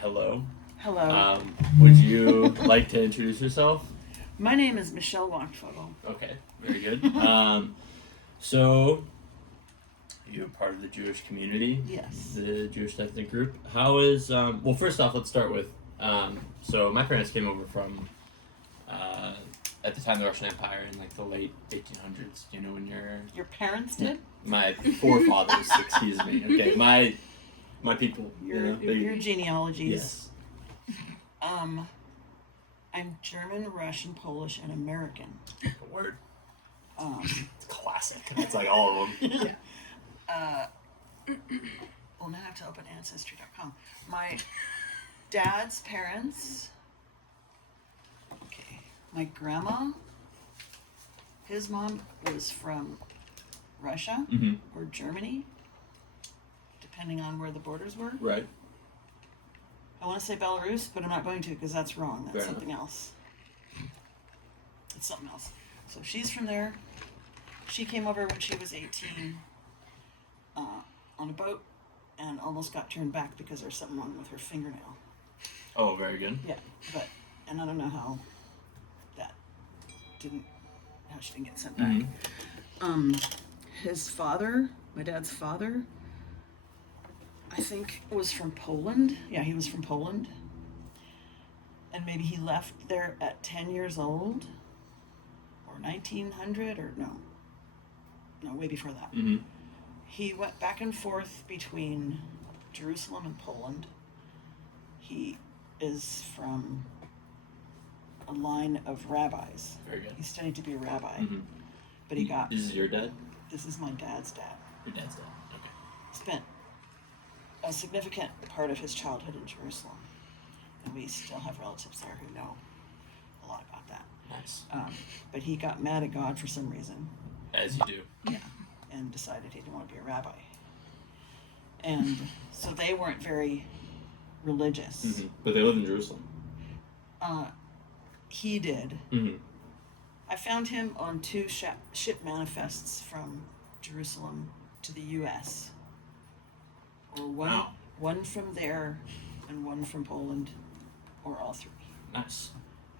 Hello. Hello. Would you like to introduce yourself? My name is Michelle Wachtfogel. Okay, very good. So, you're part of the Jewish community? Yes. The Jewish ethnic group. How is, well, first off, let's start with, so my parents came over from, at the time, the Russian Empire in, like, the late 1800s. You know, when Your parents did? my forefathers, excuse me. Okay, my people. Your genealogies. Yes. I'm German, Russian, Polish, and American. Word. Um, It's classic. It's like all of them. well, now I have to open Ancestry.com. My dad's parents. Okay. My grandma. His mom was from Russia Mm-hmm. or Germany, depending on where the borders were. Right. I want to say Belarus, but I'm not going to because that's wrong. That's Fair something else. It's something else. So she's from there. She came over when she was 18 on a boat and almost got turned back because there's something wrong with her fingernail. Oh, very good. Yeah, and I don't know how she didn't get sent back. Mm-hmm. His father, my dad's father, I think was from Poland. Yeah, he was from Poland. And maybe he left there at 10 years old or 1900 or no, way before that. Mm-hmm. He went back and forth between Jerusalem and Poland. He is from a line of rabbis. Very good. He studied to be a rabbi, Mm-hmm. but he got. This is your dad? This is my dad's dad. Your dad's dad. Okay. Spent a significant part of his childhood in Jerusalem, and we still have relatives there who know a lot about that. Nice. But he got mad at God for some reason. As you do. Yeah, and decided he didn't want to be a rabbi. And so they weren't very religious. Mm-hmm. But they live in Jerusalem. He did. Mm-hmm. I found him on two ship manifests from Jerusalem to the U.S. Or one from there and one from Poland, or all three. Nice.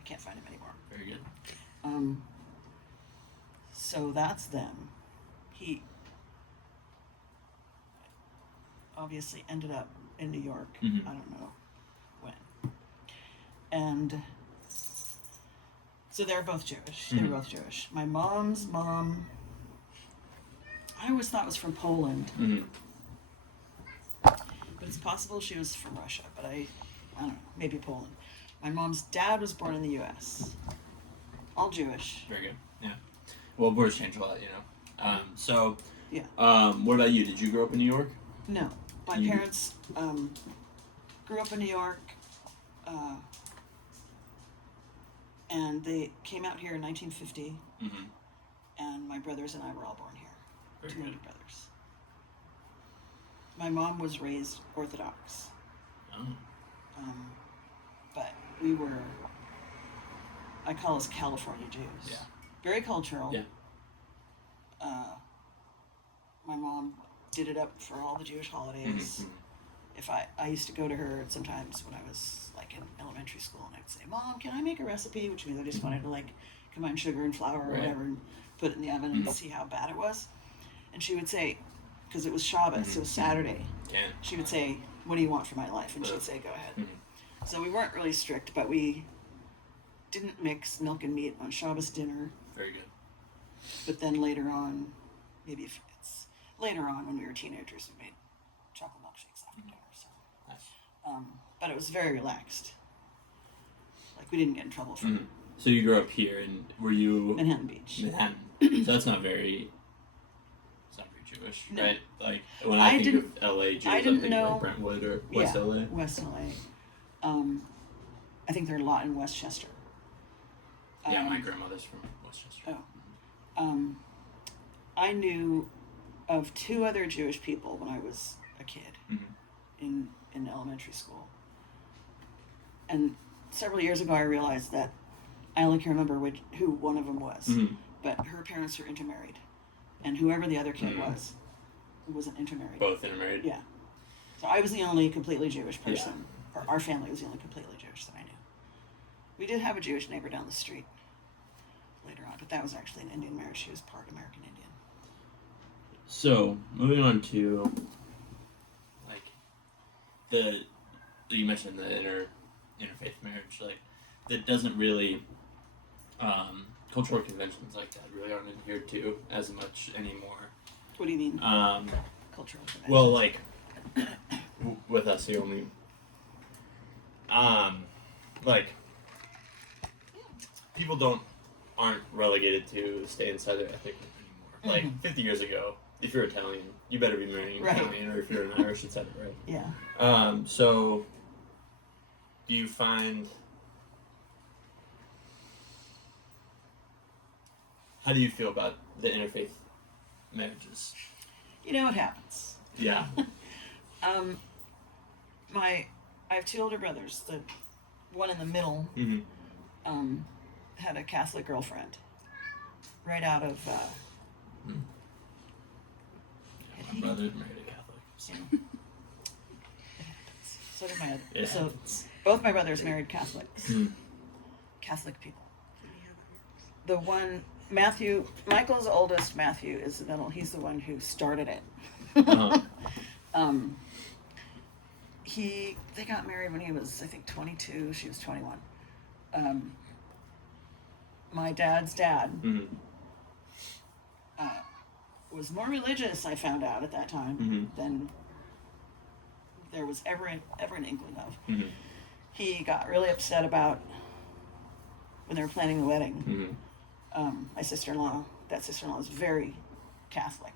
I can't find him anymore. Very good. So that's them. He obviously ended up in New York. Mm-hmm. I don't know when. And so they're both Jewish. Mm-hmm. They're both Jewish. My mom's mom, I always thought was from Poland. Mm-hmm. But it's possible she was from Russia, but I don't know, maybe Poland. My mom's dad was born in the U.S. All Jewish. Very good. Yeah. Well, words change a lot, you know. So, Yeah. What about you? Did you grow up in New York? No. My You- parents grew up in New York, and they came out here in 1950, Mm-hmm. and my brothers and I were all born here. Very Two older good. brothers. My mom was raised Orthodox, Oh. but we were, I call us California Jews. Yeah. Very cultural. Yeah. My mom did it up for all the Jewish holidays. Mm-hmm. If I used to go to her sometimes when I was like in elementary school, and I'd say, "Mom, can I make a recipe?" Which means I just wanted to like combine sugar and flour or Right. whatever and put it in the oven and see how bad it was. And she would say, because it was Shabbos, it was Saturday. Yeah. She would say, "What do you want for my life?" And she'd say, "Go ahead." Mm-hmm. So we weren't really strict, but we didn't mix milk and meat on Shabbos dinner. Very good. But then later on, maybe if it's later on when we were teenagers, we made chocolate milkshakes after dinner. So, Nice. but it was very relaxed. Like we didn't get in trouble for Mm-hmm. So you grew up here, and were you Manhattan Beach. Manhattan? So that's not very. It's not very Jewish, No. right? Like when I think didn't- of LA Jews, I I'm didn't thinking know- like Brentwood or West Yeah, LA. West LA. I think there are a lot in Westchester. Yeah, my Um, grandmother's from Westchester. Oh. I knew of two other Jewish people when I was a kid Mm-hmm. in elementary school. And several years ago, I realized that I only can remember who one of them was. Mm-hmm. But her parents were intermarried, and whoever the other kid wasn't intermarried. Both intermarried. Yeah. So I was the only completely Jewish person, or our family was the only completely Jewish that I knew. We did have a Jewish neighbor down the street later on, but that was actually an Indian marriage. She was part American Indian. So, moving on to, like, you mentioned the interfaith marriage, like, that doesn't really, cultural conventions like that really aren't adhered to as much anymore. What do you mean? Cultural conventions? Well, like, with us, the only, like, people aren't relegated to stay inside their ethnic group anymore. Like, 50 years ago, if you're Italian, you better be marrying an Italian, or if you're an Irish, it's right. Yeah. So, do you find, how do you feel about the interfaith marriages? You know what happens. Yeah. I have two older brothers. The one in the middle had a Catholic girlfriend right out of. My brother married a Catholic. So. So did my other. So both my brothers married Catholics. Catholic people. The one, Matthew, Michael's oldest, Matthew, is the middle. He's the one who started it. They got married when he was, I think, 22. She was 21. My dad's dad was more religious, I found out at that time, than there was ever an inkling of. He got really upset about when they were planning the wedding. My sister-in-law, that sister-in-law is very Catholic.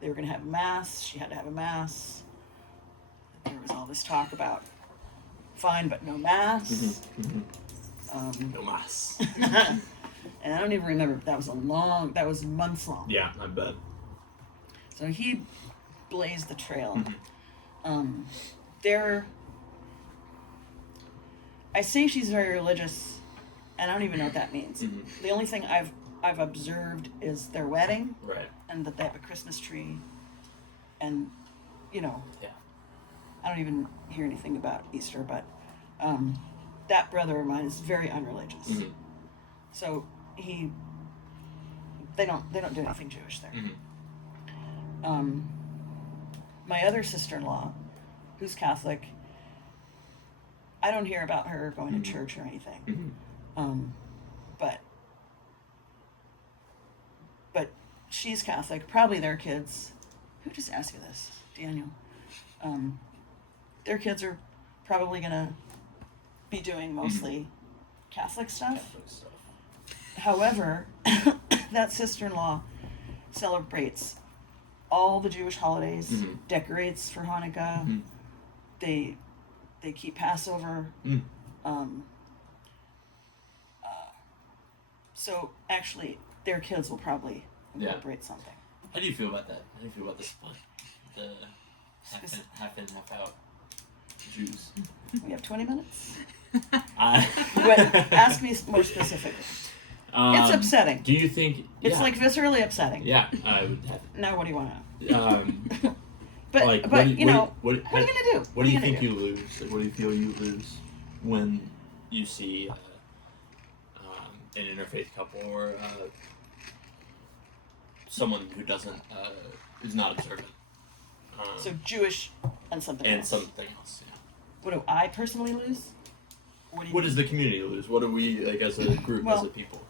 They were going to have mass. She had to have a mass. There was all this talk about fine, but no mass. No mass. And I don't even remember. That was months long. Yeah, I bet. So he blazed the trail. I say she's very religious, and I don't even know what that means. The only thing I've observed is their wedding, right, and that they have a Christmas tree, and yeah. I don't even hear anything about Easter, but that brother of mine is very unreligious. So they don't do anything Jewish there. My other sister-in-law, who's Catholic, I don't hear about her going to church or anything. But she's Catholic. Probably their kids. Who just asked you this? Daniel. Their kids are probably gonna be doing mostly Catholic stuff. However, that sister-in-law celebrates all the Jewish holidays, decorates for Hanukkah. They keep Passover. So actually, their kids will probably incorporate something. How do you feel about that? How do you feel about the split? The half in, half out Jews. We have 20 minutes? But ask me more specifically. It's upsetting. Do you think... It's like viscerally upsetting. Yeah, I would have... Now what do you want to But what are you going to do? What do you think you lose? Like, what do you feel you lose when you see an interfaith couple or someone who doesn't is not observant? So Jewish and something else. And something else. Yeah. What do I personally lose? What does the community lose? What do we, like, as a group, as a people?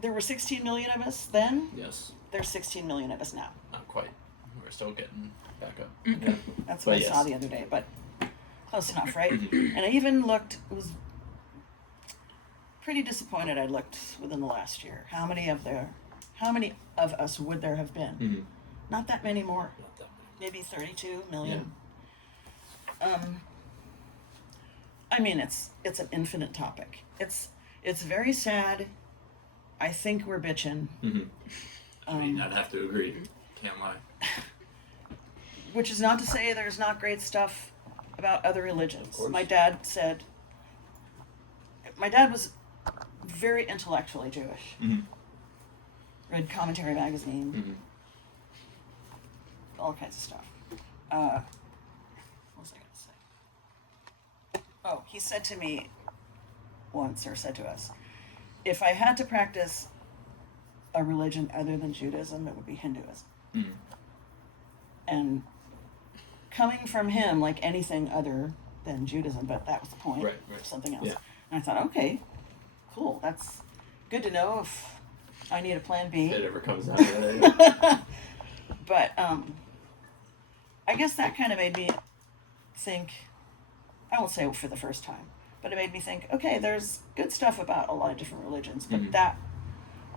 There were 16 million of us then. Yes. There's 16 million of us now. Not quite. We're still getting back up. Okay. That's what I saw the other day, but close enough, right? And I even was pretty disappointed. I looked within the last year. How many of us would there have been? Not that many more. Not that many. Maybe 32 million. Yeah. I mean, it's an infinite topic. It's very sad. I think we're bitching. I mean, I'd have to agree. Can't lie. Which is not to say there's not great stuff about other religions. Of course. My dad was very intellectually Jewish. Read Commentary magazine. All kinds of stuff. what was I going to say? Oh, he said to me once, or said to us, if I had to practice a religion other than Judaism, it would be Hinduism. Mm. And coming from him, like anything other than Judaism, but that was the point, Right. something else. Yeah. And I thought, okay, cool, that's good to know if I need a plan B. If it ever comes out of it. But I guess that kind of made me think, I won't say for the first time, but it made me think, okay, there's good stuff about a lot of different religions, but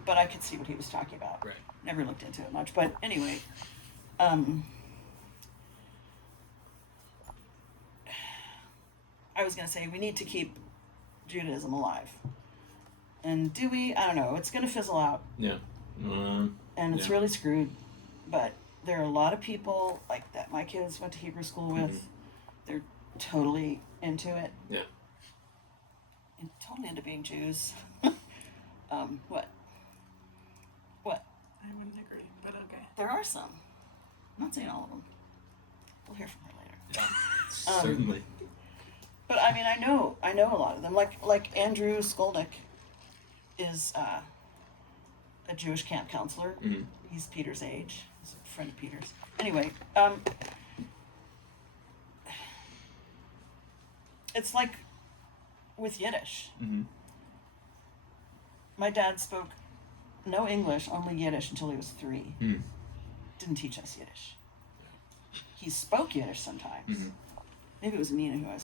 but I could see what he was talking about. Right. Never looked into it much, but anyway, I was going to say we need to keep Judaism alive. And do we? I don't know. It's going to fizzle out. Yeah. And it's really screwed. But there are a lot of people like that my kids went to Hebrew school with. They're totally into it. Yeah. And totally into being Jews. What? I wouldn't agree, but okay. There are some. I'm not saying all of them. We'll hear from her later. Yeah. Certainly. But I mean, I know a lot of them. Like Andrew Skolnick is a Jewish camp counselor. Mm-hmm. He's Peter's age. He's a friend of Peter's. Anyway, it's like with Yiddish. Mm-hmm. My dad spoke no English, only Yiddish until he was 3. Mm. Didn't teach us Yiddish. He spoke Yiddish sometimes. Mm-hmm. Maybe it was Nina who I was